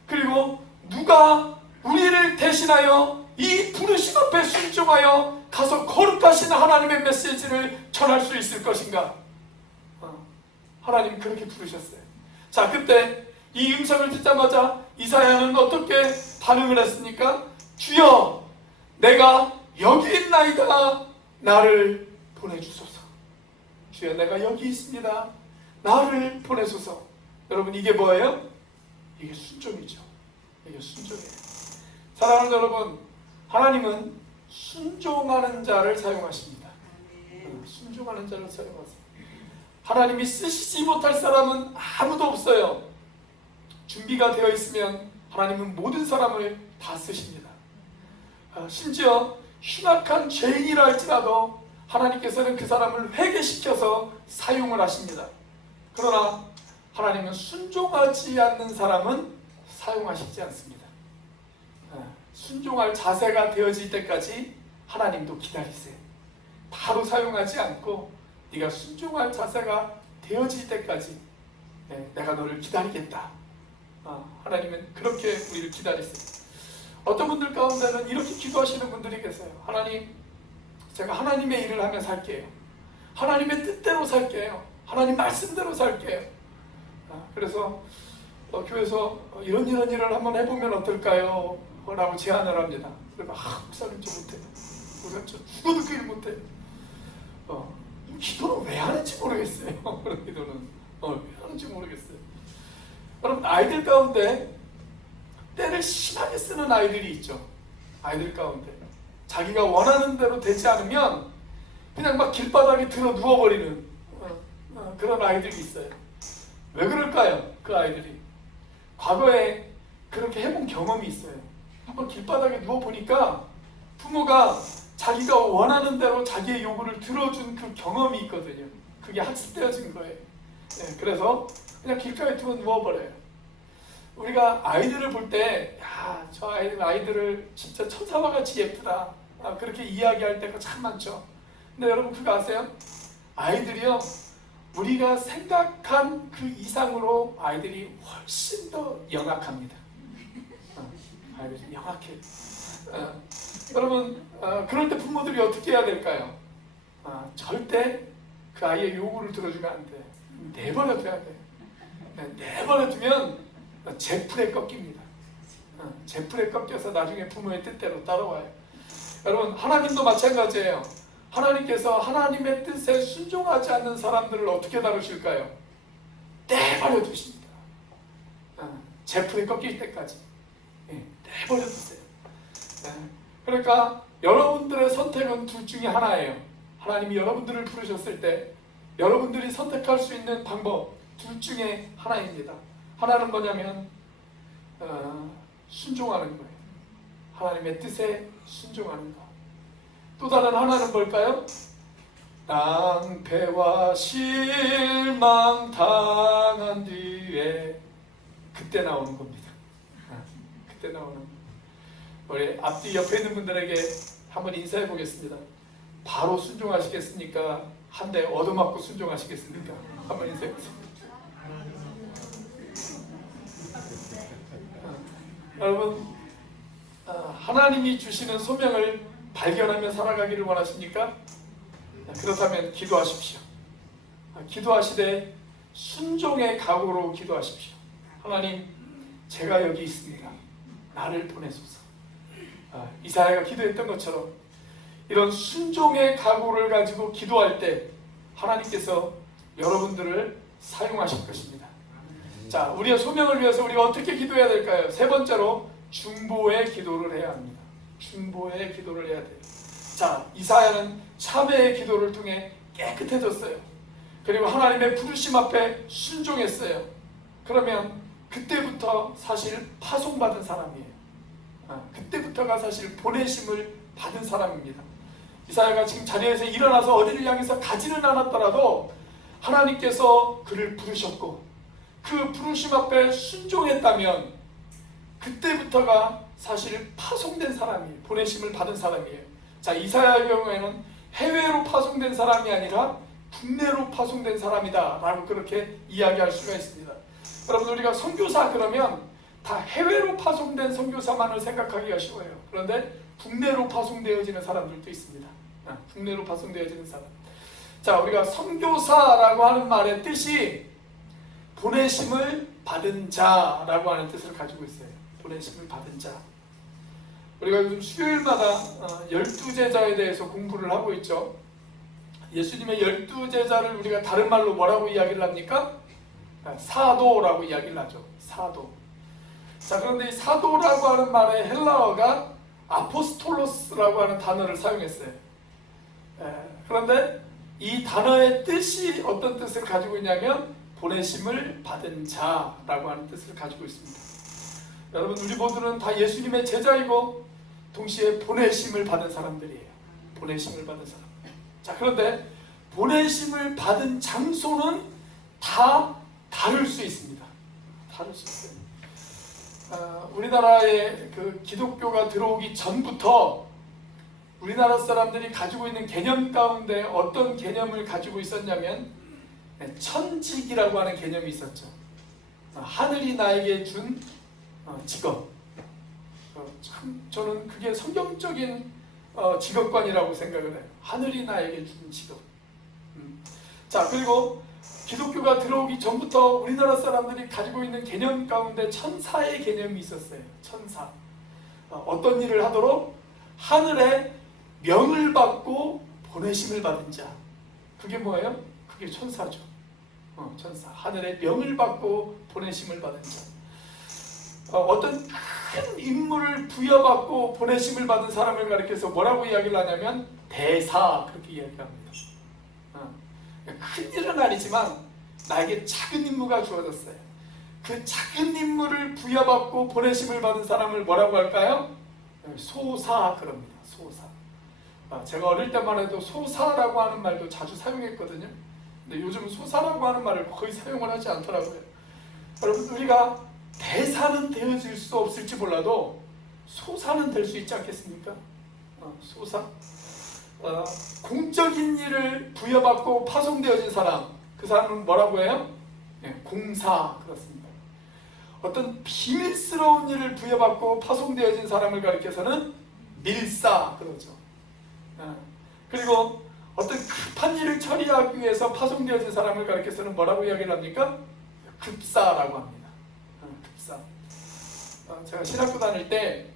그리고 누가 우리를 대신하여 이 부르심 앞에 순종하여 가서 거룩하신 하나님의 메시지를 전할 수 있을 것인가? 하나님 그렇게 부르셨어요. 자, 그때 이 음성을 듣자마자 이사야는 어떻게 반응을 했습니까? 주여, 내가 여기 있나이다. 나를 보내주소서. 주여, 내가 여기 있습니다. 나를 보내소서. 여러분, 이게 뭐예요? 이게 순종이죠. 이게 순종이에요. 사랑하는 여러분, 하나님은 순종하는 자를 사용하십니다. 순종하는 자를 사용하세요. 하나님이 쓰시지 못할 사람은 아무도 없어요. 준비가 되어 있으면 하나님은 모든 사람을 다 쓰십니다. 심지어 흉악한 죄인이라 할지라도 하나님께서는 그 사람을 회개시켜서 사용을 하십니다. 그러나 하나님은 순종하지 않는 사람은 사용하시지 않습니다. 순종할 자세가 되어질 때까지 하나님도 기다리세요. 바로 사용하지 않고 네가 순종할 자세가 되어질 때까지 내가 너를 기다리겠다. 하나님은 그렇게 우리를 기다리세요. 어떤 분들 가운데는 이렇게 기도하시는 분들이 계세요. 하나님, 제가 하나님의 일을 하며 살게요. 하나님의 뜻대로 살게요. 하나님 말씀대로 살게요. 그래서 교회에서 이런 일을 한번 해보면 어떨까요? 라고 제안을 합니다. 그러면 목사님 저 못해요. 목사님 저 죽어도 그 일 못해요. 기도는 왜 하는지 모르겠어요. 그런 기도는 왜 하는지 모르겠어요. 여러분, 아이들 가운데 때를 심하게 쓰는 아이들이 있죠. 아이들 가운데 자기가 원하는 대로 되지 않으면 그냥 막 길바닥에 들어 누워버리는 그런 아이들이 있어요. 왜 그럴까요? 그 아이들이 과거에 그렇게 해본 경험이 있어요. 한번 길바닥에 누워보니까 부모가 자기가 원하는 대로 자기의 요구를 들어준 그 경험이 있거든요. 그게 학습되어진 거예요. 그래서 그냥 길가에 두고 누워버려요. 우리가 아이들을 볼 때, 야, 저 아이들을 진짜 천사와 같이 예쁘다. 그렇게 이야기할 때가 참 많죠. 근데 여러분 그거 아세요? 아이들이요, 우리가 생각한 그 이상으로 아이들이 훨씬 더 영악합니다. 아이들이 영악해요. 여러분, 그럴 때 부모들이 어떻게 해야 될까요? 절대 그 아이의 요구를 들어주면 안 돼. 내버려둬야 돼. 내버려두면 제풀에 꺾입니다. 제풀에 꺾여서 나중에 부모의 뜻대로 따라와요. 여러분, 하나님도 마찬가지예요. 하나님께서 하나님의 뜻에 순종하지 않는 사람들을 어떻게 다루실까요? 내버려 두십니다. 제풀에 꺾일 때까지 내버려 두세요. 그러니까 여러분들의 선택은 둘 중에 하나예요. 하나님이 여러분들을 부르셨을 때 여러분들이 선택할 수 있는 방법 둘 중에 하나입니다. 하나는 뭐냐면 순종하는 거예요. 하나님의 뜻에 순종하는 거. 또 다른 하나는 뭘까요? 낭패와 실망 당한 뒤에 그때 나오는 겁니다. 그때 나오는 거. 우리 앞뒤 옆에 있는 분들에게 한번 인사해 보겠습니다. 바로 순종하시겠습니까? 한 대 얻어맞고 순종하시겠습니까? 한번 인사해 보세요. 여러분, 하나님이 주시는 소명을 발견하며 살아가기를 원하십니까? 그렇다면 기도하십시오. 기도하시되 순종의 각오로 기도하십시오. 하나님, 제가 여기 있습니다. 나를 보내소서. 이사야가 기도했던 것처럼 이런 순종의 각오를 가지고 기도할 때 하나님께서 여러분들을 사용하실 것입니다. 자, 우리의 소명을 위해서 우리가 어떻게 기도해야 될까요? 세 번째로 중보의 기도를 해야 합니다. 중보의 기도를 해야 돼요. 자, 이사야는 참회의 기도를 통해 깨끗해졌어요. 그리고 하나님의 부르심 앞에 순종했어요. 그러면 그때부터 사실 파송받은 사람이에요. 그때부터가 사실 보내심을 받은 사람입니다. 이사야가 지금 자리에서 일어나서 어디를 향해서 가지는 않았더라도 하나님께서 그를 부르셨고 그 부르심 앞에 순종했다면 그때부터가 사실 파송된 사람이에요. 보내심을 받은 사람이에요. 자, 이사야의 경우에는 해외로 파송된 사람이 아니라 국내로 파송된 사람이다 라고 그렇게 이야기할 수가 있습니다. 여러분, 우리가 선교사 그러면 다 해외로 파송된 선교사만을 생각하기가 쉬워요. 그런데 국내로 파송되어지는 사람들도 있습니다. 국내로 파송되어지는 사람. 자, 우리가 선교사라고 하는 말의 뜻이 보내심을 받은 자라고 하는 뜻을 가지고 있어요. 보내심을 받은 자. 우리가 요즘 수요일마다 12제자에 대해서 공부를 하고 있죠. 예수님의 12제자를 우리가 다른 말로 뭐라고 이야기를 합니까? 사도라고 이야기를 하죠. 사도. 자, 그런데 이 사도라고 하는 말의 헬라어가 아포스톨로스라고 하는 단어를 사용했어요. 그런데 이 단어의 뜻이 어떤 뜻을 가지고 있냐면 보내심을 받은 자라고 하는 뜻을 가지고 있습니다. 여러분, 우리 모두는 다 예수님의 제자이고 동시에 보내심을 받은 사람들이에요. 보내심을 받은 사람. 자, 그런데 보내심을 받은 장소는 다 다를 수 있습니다. 다를 수 있어요. 우리나라에 그 기독교가 들어오기 전부터 우리나라 사람들이 가지고 있는 개념 가운데 어떤 개념을 가지고 있었냐면 천직이라고 하는 개념이 있었죠. 하늘이 나에게 준 직업. 참 저는 그게 성경적인 직업관이라고 생각을 해요. 하늘이 나에게 준 직업. 자, 그리고 기독교가 들어오기 전부터 우리나라 사람들이 가지고 있는 개념 가운데 천사의 개념이 있었어요. 천사. 어떤 일을 하도록 하늘에 명을 받고 보내심을 받은 자. 그게 뭐예요? 그게 천사죠. 천사. 하늘에 명을 받고 보내심을 받은 자. 어떤 큰 임무를 부여받고 보내심을 받은 사람을 가리켜서 뭐라고 이야기를 하냐면 대사, 그렇게 이야기합니다. 큰 일은 아니지만 나에게 작은 임무가 주어졌어요. 그 작은 임무를 부여받고 보내심을 받은 사람을 뭐라고 할까요? 소사, 그럽니다. 소사. 제가 어릴 때만 해도 소사라고 하는 말도 자주 사용했거든요. 근데 요즘 소사라고 하는 말을 거의 사용을 하지 않더라고요. 여러분, 우리가 대사는 되어질 수 없을지 몰라도 소사는 될 수 있지 않겠습니까? 소사. 공적인 일을 부여받고 파송되어진 사람, 그 사람은 뭐라고 해요? 공사, 그렇습니다. 어떤 비밀스러운 일을 부여받고 파송되어진 사람을 가리켜서는 밀사, 그러죠. 그리고 어떤 급한 일을 처리하기 위해서 파송되어진 사람을 가리켜서는 뭐라고 이야기를 합니까? 급사라고 합니다. 급사. 제가 신학교 다닐 때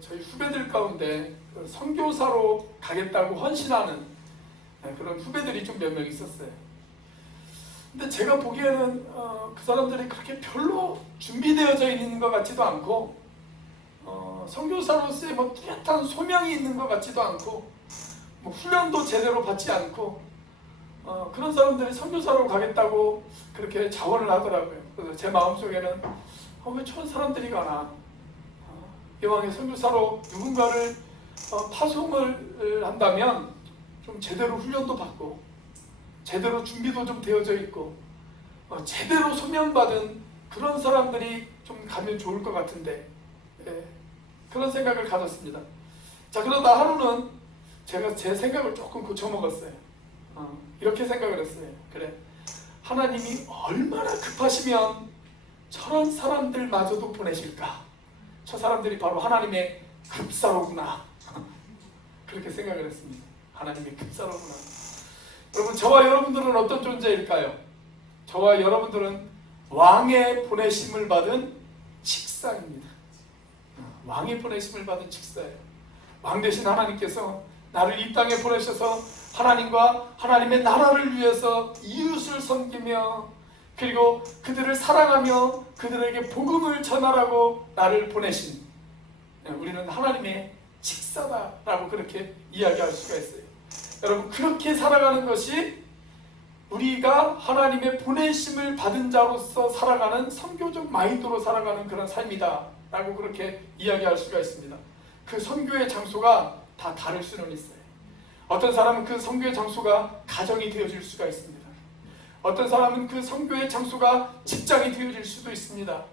저희 후배들 가운데 선교사로 가겠다고 헌신하는 그런 후배들이 좀 몇 명 있었어요. 근데 제가 보기에는 그 사람들이 그렇게 별로 준비되어져 있는 것 같지도 않고 선교사로서의 뭐 뚜렷한 소명이 있는 것 같지도 않고 뭐 훈련도 제대로 받지 않고 그런 사람들이 선교사로 가겠다고 그렇게 자원을 하더라고요. 그래서 제 마음속에는 왜 저런 사람들이 가나, 이왕에 선교사로 누군가를 파송을 한다면 좀 제대로 훈련도 받고 제대로 준비도 좀 되어져 있고 제대로 소명받은 그런 사람들이 좀 가면 좋을 것 같은데, 그런 생각을 가졌습니다. 자, 그러다 하루는 제가 제 생각을 조금 고쳐먹었어요. 이렇게 생각을 했어요. 그래, 하나님이 얼마나 급하시면 저런 사람들마저도 보내실까? 저 사람들이 바로 하나님의 급사로구나. 그렇게 생각을 했습니다. 하나님의 급사로구나. 여러분, 저와 여러분들은 어떤 존재일까요? 저와 여러분들은 왕의 보내심을 받은 칙사입니다. 왕의 보내심을 받은 칙사예요. 왕 대신 하나님께서 나를 이 땅에 보내셔서 하나님과 하나님의 나라를 위해서 이웃을 섬기며 그리고 그들을 사랑하며 그들에게 복음을 전하라고 나를 보내신, 우리는 하나님의 칙사다라고 그렇게 이야기할 수가 있어요. 여러분, 그렇게 살아가는 것이 우리가 하나님의 보내심을 받은 자로서 살아가는 선교적 마인드로 살아가는 그런 삶이다 라고 그렇게 이야기할 수가 있습니다. 그 선교의 장소가 다 다를 수는 있어요. 어떤 사람은 그 선교의 장소가 가정이 되어질 수가 있습니다. 어떤 사람은 그 선교의 장소가 직장이 되어질 수도 있습니다.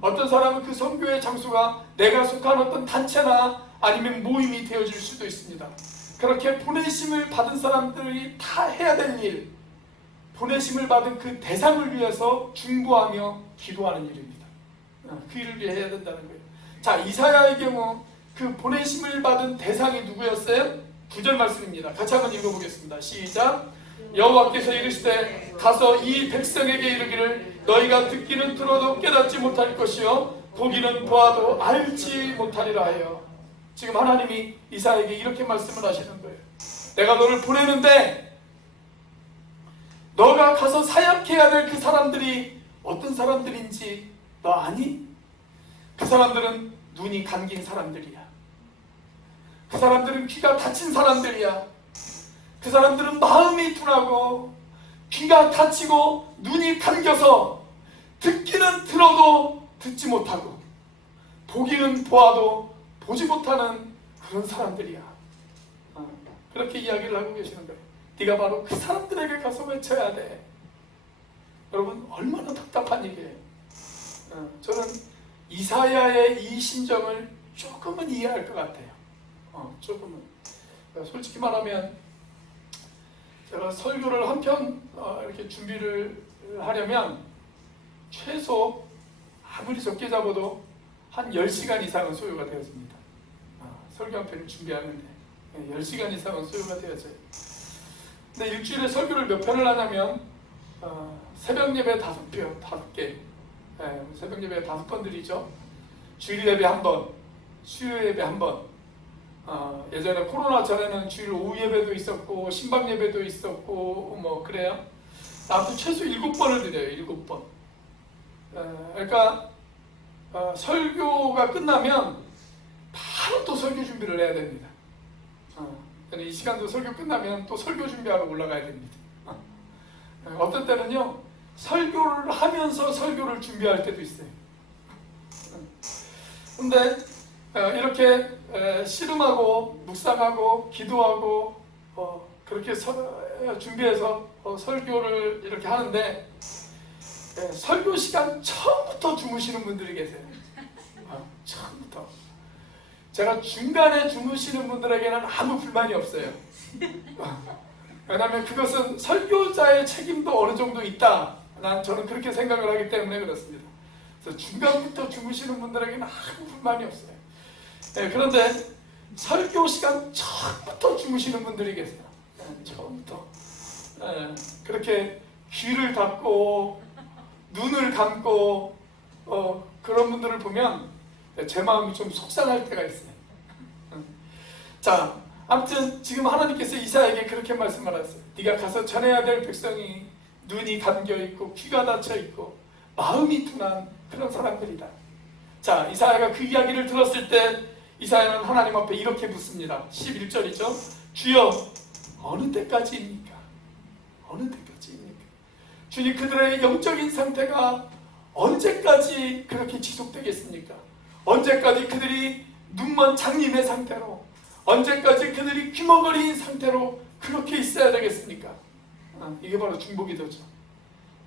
어떤 사람은 그 선교의 장소가 내가 속한 어떤 단체나 아니면 모임이 되어질 수도 있습니다. 그렇게 보내심을 받은 사람들이 다 해야 될 일, 보내심을 받은 그 대상을 위해서 중보하며 기도하는 일입니다. 그 일을 위해 해야 된다는 거예요. 자, 이사야의 경우 그 보내심을 받은 대상이 누구였어요? 9절 말씀입니다. 같이 한번 읽어보겠습니다. 시작. 여호와께서 이르시되 가서 이 백성에게 이르기를 너희가 듣기는 들어도 깨닫지 못할 것이요 보기는 보아도 알지 못하리라 하여. 지금 하나님이 이사야에게 이렇게 말씀을 하시는 거예요. 내가 너를 보내는데 너가 가서 사역해야 될 그 사람들이 어떤 사람들인지 너 아니? 그 사람들은 눈이 감긴 사람들이야. 그 사람들은 귀가 닫힌 사람들이야. 그 사람들은 마음이 둔하고 귀가 닫히고 눈이 감겨서 듣기는 들어도 듣지 못하고 보기는 보아도 보지 못하는 그런 사람들이야. 그렇게 이야기를 하고 계시는 거예요. 네가 바로 그 사람들에게 가서 외쳐야 돼. 여러분 얼마나 답답한 얘기예요. 저는 이사야의 이 심정을 조금은 이해할 것 같아요. 조금은. 솔직히 말하면 제가 설교를 한 편 이렇게 준비를 하려면 최소 아무리 적게 잡아도 한 10시간 이상은 소요가 되었습니다. 설교 한 편을 준비하는데 10시간 이상은 소요가 되었어요. 근데 일주일에 설교를 몇 편을 하냐면 새벽 예배 5개, 새벽 예배 5번 드리죠. 주일 예배 1번, 수요 예배 1번. 예전에 코로나 전에는 주일 오후 예배도 있었고 신방 예배도 있었고 뭐 그래요. 아무튼 최소 7번을 드려요. 7번. 그러니까 설교가 끝나면 바로 또 설교 준비를 해야 됩니다. 이 시간도 설교 끝나면 또 설교 준비하러 올라가야 됩니다. 어떤 때는요 설교를 하면서 설교를 준비할 때도 있어요. 근데 이렇게 씨름하고 묵상하고 기도하고 그렇게 준비해서 설교를 이렇게 하는데 설교 시간 처음부터 주무시는 분들이 계세요. 처음부터. 제가 중간에 주무시는 분들에게는 아무 불만이 없어요. 왜냐하면 그것은 설교자의 책임도 어느 정도 있다. 저는 그렇게 생각을 하기 때문에 그렇습니다. 그래서 중간부터 주무시는 분들에게는 아무 불만이 없어요. 그런데 설교 시간 처음부터 주무시는 분들이 계세요. 처음부터. 그렇게 귀를 닫고 눈을 감고 그런 분들을 보면 제 마음이 좀 속상할 때가 있어요. 자, 아무튼 지금 하나님께서 이사야에게 그렇게 말씀하셨어요. 네가 가서 전해야 될 백성이 눈이 감겨있고 귀가 닫혀있고 마음이 둔한 그런 사람들이다. 자, 이사야가 그 이야기를 들었을 때 이사야는 하나님 앞에 이렇게 묻습니다. 11절이죠. 주여 어느 때까지입니까? 어느 때까지입니까? 주님, 그들의 영적인 상태가 언제까지 그렇게 지속되겠습니까? 언제까지 그들이 눈먼 장님의 상태로, 언제까지 그들이 귀머거리인 상태로 그렇게 있어야 되겠습니까? 이게 바로 중보기도죠.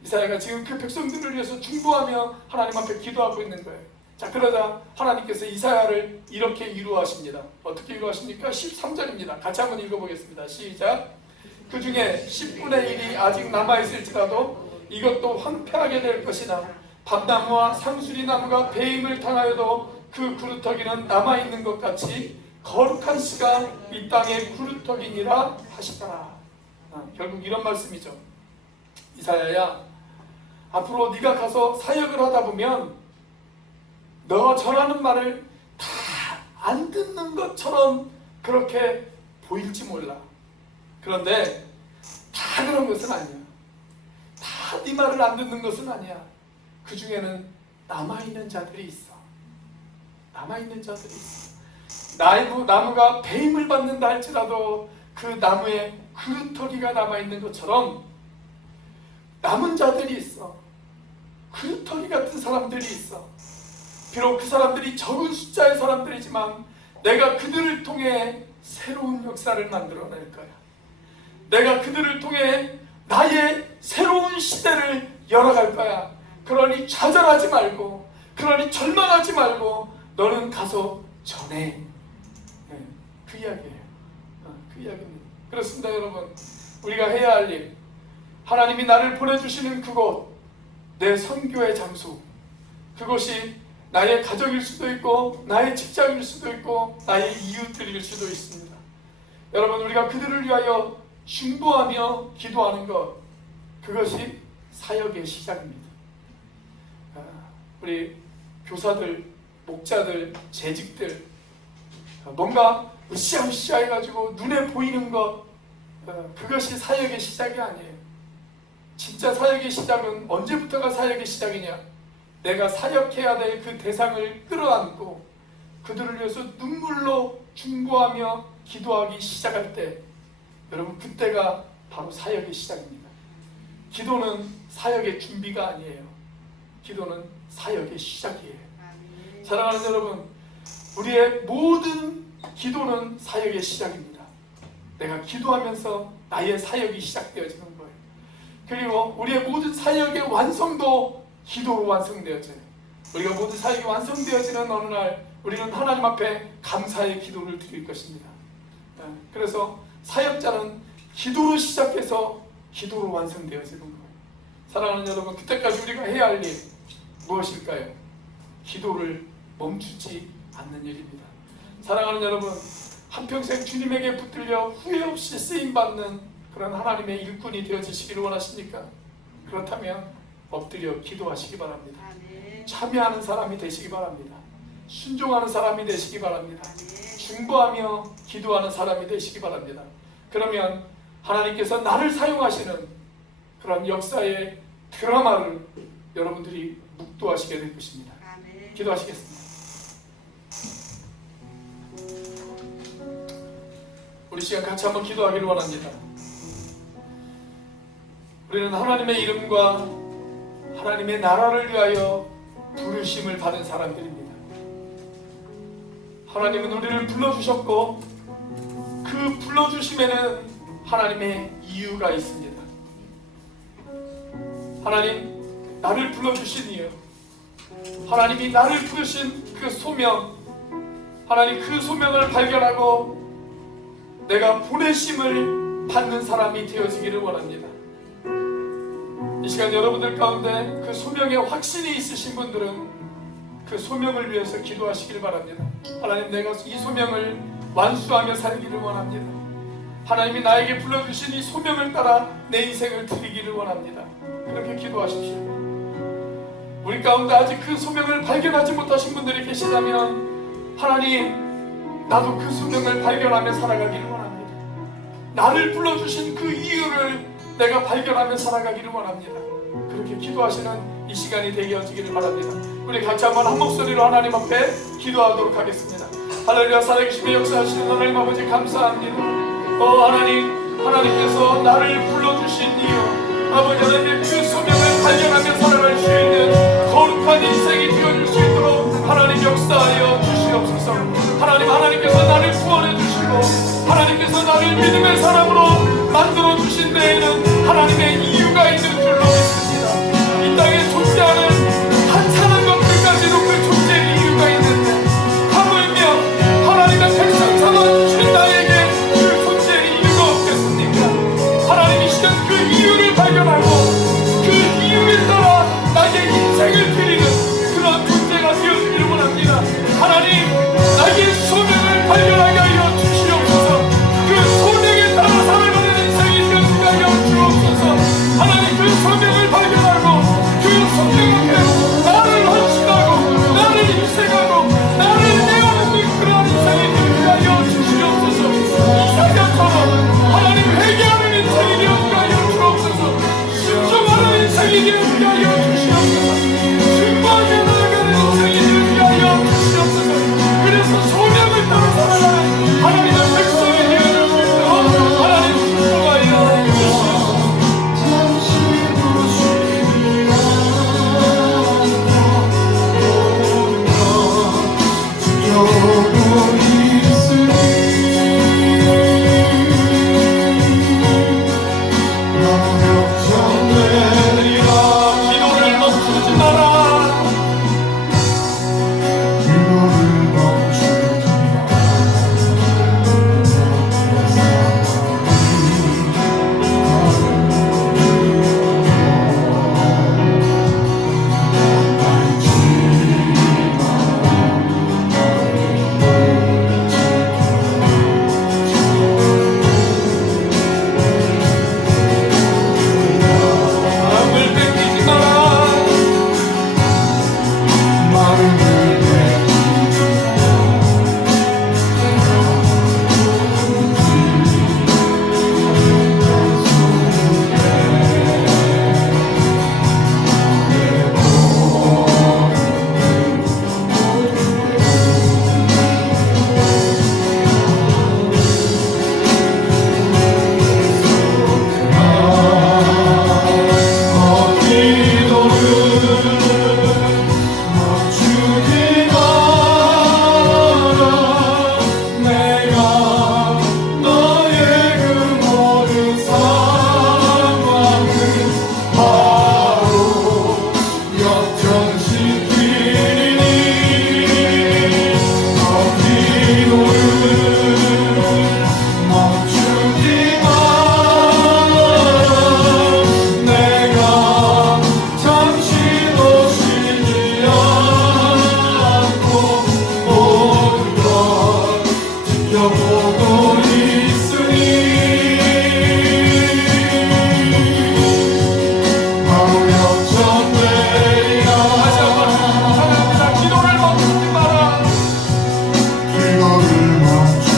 이사야가 지금 그 백성들을 위해서 중보하며 하나님 앞에 기도하고 있는 거예요. 자, 그러자 하나님께서 이사야를 이렇게 위로하십니다. 어떻게 위로하십니까? 13절입니다. 같이 한번 읽어보겠습니다. 시작. 그 중에 10분의 1이 아직 남아있을지라도 이것도 황폐하게 될 것이나 밤나무와 상수리나무가 배임을 당하여도 그 구루터기는 남아있는 것 같이 거룩한 씨가 이 땅의 구루터기니라 하시더라. 결국 이런 말씀이죠. 이사야야, 앞으로 네가 가서 사역을 하다 보면 너가 전하는 말을 다 안 듣는 것처럼 그렇게 보일지 몰라. 그런데 다 그런 것은 아니야. 다 네 말을 안 듣는 것은 아니야. 그 중에는 남아있는 자들이 있어. 남아있는 자들이 있어. 나무가 배임을 받는다 할지라도 그 나무에 그루터기가 남아있는 것처럼 남은 자들이 있어. 그루터기 같은 사람들이 있어. 비록 그 사람들이 적은 숫자의 사람들이지만 내가 그들을 통해 새로운 역사를 만들어낼 거야. 내가 그들을 통해 나의 새로운 시대를 열어갈 거야. 그러니 좌절하지 말고, 그러니 절망하지 말고 너는 가서 전해. 그 이야기예요. 그 이야기입니다. 그렇습니다, 여러분. 우리가 해야 할 일, 하나님이 나를 보내주시는 그곳, 내 선교의 장소, 그것이 나의 가족일 수도 있고 나의 직장일 수도 있고 나의 이웃들일 수도 있습니다. 여러분, 우리가 그들을 위하여 중보하며 기도하는 것, 그것이 사역의 시작입니다. 우리 교사들, 목자들, 재직들 뭔가 으쌰으쌰 해가지고 눈에 보이는 것, 그것이 사역의 시작이 아니에요. 진짜 사역의 시작은 언제부터가 사역의 시작이냐? 내가 사역해야 될 그 대상을 끌어안고 그들을 위해서 눈물로 중보하며 기도하기 시작할 때, 여러분, 그때가 바로 사역의 시작입니다. 기도는 사역의 준비가 아니에요. 기도는 사역의 시작이에요. 사랑하는 여러분, 우리의 모든 기도는 사역의 시작입니다. 내가 기도하면서 나의 사역이 시작되어지는 거예요. 그리고 우리의 모든 사역의 완성도 기도로 완성되어져요. 우리가 모든 사역이 완성되어지는 어느 날 우리는 하나님 앞에 감사의 기도를 드릴 것입니다. 그래서 사역자는 기도로 시작해서 기도로 완성되어지는 거예요. 사랑하는 여러분, 그때까지 우리가 해야 할 일 무엇일까요? 기도를 멈추지 않는 일입니다. 사랑하는 여러분, 한평생 주님에게 붙들려 후회 없이 쓰임받는 그런 하나님의 일꾼이 되어지시기를 원하십니까? 그렇다면 엎드려 기도하시기 바랍니다. 참여하는 사람이 되시기 바랍니다. 순종하는 사람이 되시기 바랍니다. 중보하며 기도하는 사람이 되시기 바랍니다. 그러면 하나님께서 나를 사용하시는 그런 역사의 드라마를 여러분들이 묵도하시게 될 것입니다. 기도하시겠습니다. 우리 시간 같이 한번 기도하기를 원합니다. 우리는 하나님의 이름과 하나님의 나라를 위하여 부르심을 받은 사람들입니다. 하나님은 우리를 불러주셨고 그 불러주심에는 하나님의 이유가 있습니다. 하나님, 나를 불러주신 이유, 하나님이 나를 부르신 그 소명, 하나님 그 소명을 발견하고 내가 보내심을 받는 사람이 되어지기를 원합니다. 이 시간 여러분들 가운데 그 소명에 확신이 있으신 분들은 그 소명을 위해서 기도하시길 바랍니다. 하나님, 내가 이 소명을 완수하며 살기를 원합니다. 하나님이 나에게 불러주신 이 소명을 따라 내 인생을 드리기를 원합니다. 그렇게 기도하십시오. 우리 가운데 아직 그 소명을 발견하지 못하신 분들이 계시다면 하나님, 나도 그 소명을 발견하며 살아가기를 원합니다. 나를 불러주신 그 이유를 내가 발견하며 살아가기를 원합니다. 그렇게 기도하시는 이 시간이 되어지기를 바랍니다. 우리 같이 한번 한 목소리로 하나님 앞에 기도하도록 하겠습니다. 할렐루야. 살아계심의 역사하시는 하나님 아버지, 감사합니다. 하나님께서 나를 불러주신 이유, 아버지 하나님, 그 소명을 발견하며 살아갈 수 있는 거룩한 인생이 되어줄 수 있도록 하나님 역사하여 주시옵소서. 하나님께서 나를 구원해 주시고 하나님께서 나를 믿음의 사람으로 만들어 주신 데에는 하나님의 이유가 있는 줄로 믿습니다. 이 땅에 존재하는 한산한 것들까지도 그 존재의 이유가 있는데 하물며 하나님의 백성 삼아주신 나에게 그 존재의 이유가 없겠습니까? 하나님, 이 시간 그 이유를 발견하고 그 이유에 따라 나의 인생을 드리는 그런 존재가 되어주기를 원합니다. 하나님, 나의 소명을 발견하게 하여 주시옵소서. 그 소명 지켜보고 있으니 바로 역전되리라. 다시 한번 사랑합니다. 기도를 멈추지 마라. 기도를 멈추지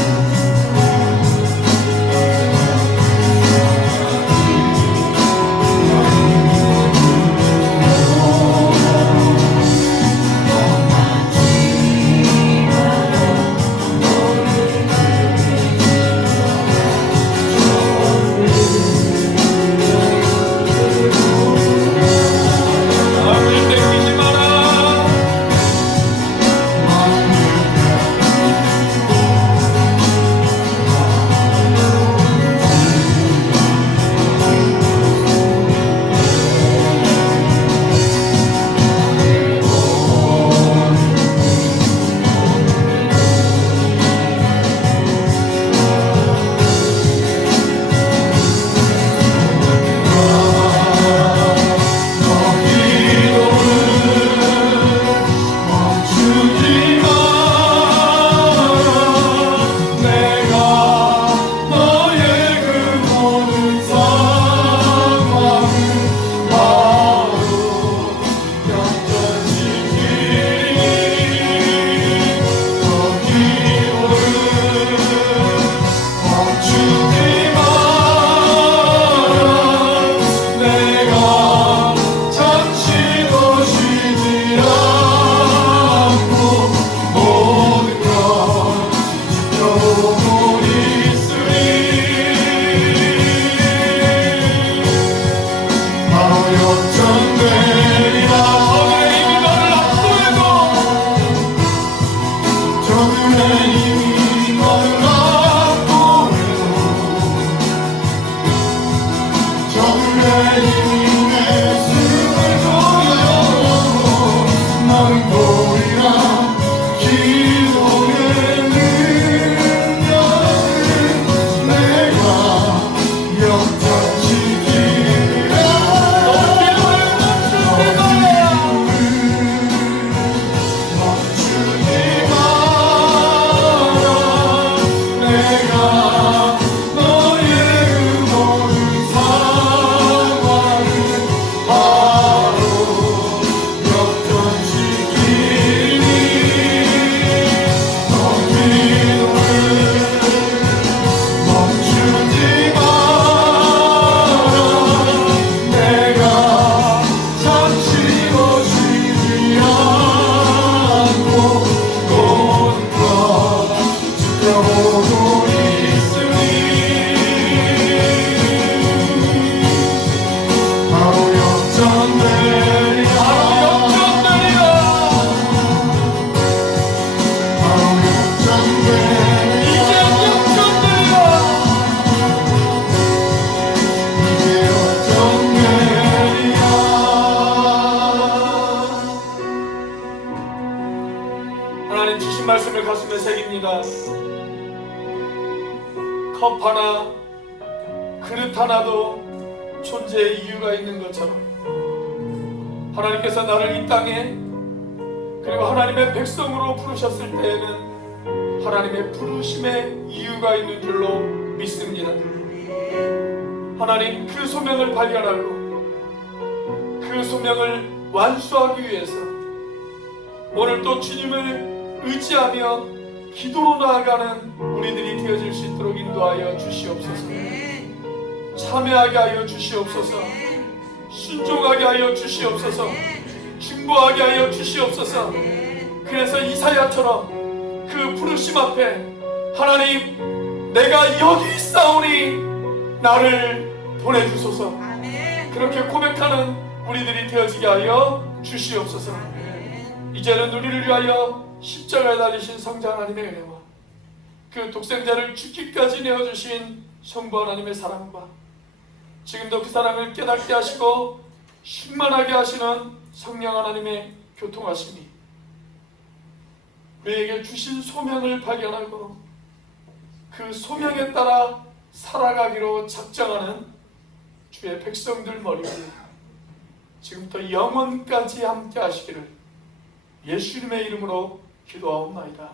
마음을 땡기지 마라. 멈추지 마. 내가 너의 그 모든 상황을 바로 역전시키리. 너 기도를 멈추지 마. 내가 잠시도 쉬지 않고 모든 것 지켜보고 있으니 바로 역전되리라. 저들의 힘이 너를 압도해도 저들의 힘이 너를 압도해도 저들의 힘이 내 숨을 거둬도 너는 보리라. 기도의 능력을 내가 역전시키리라. 멈추지 마라. 내가 너의 그 모든 상황을 바로 역전시키니 너 기도를 멈추지 마라. 내가 잠시도 쉬지 않고 모든 것 지켜보고 있으니 바로 역전되리라. 바로 역전되리라. 이제 역전되리라. 이제 역전되리라. 하나님 주신 말씀을 가슴에 새깁니다. 컵 하나, 그릇 하나도 존재의 이유가 있는 것처럼 하나님께서 나를 이 땅에 그리고 하나님의 백성으로 부르셨을 때에는 하나님의 부르심의 이유가 있는 줄로 믿습니다. 하나님 그 소명을 발견하고 그 소명을 완수하기 위해서 오늘 또 주님을 의지하며 기도로 나아가는 우리들이 되어질 수 있도록 인도하여 주시옵소서. 참여하게 하여 주시옵소서. 순종하게 하여 주시옵소서. 중보하게 하여 주시옵소서. 그래서 이사야처럼 그 부르심 앞에 하나님 내가 여기 있사오니 나를 보내주소서. 그렇게 고백하는 우리들이 되어지게 하여 주시옵소서. 이제는 우리를 위하여 십자가에 달리신 성자 하나님의 은혜와 그 독생자를 죽기까지 내어주신 성부 하나님의 사랑과 지금도 그 사랑을 깨닫게 하시고 충만하게 하시는 성령 하나님의 교통하심이 우리에게 주신 소명을 발견하고 그 소명에 따라 살아가기로 작정하는 주의 백성들 머리 위에 지금부터 영원까지 함께 하시기를 예수님의 이름으로 기도하옵나이다.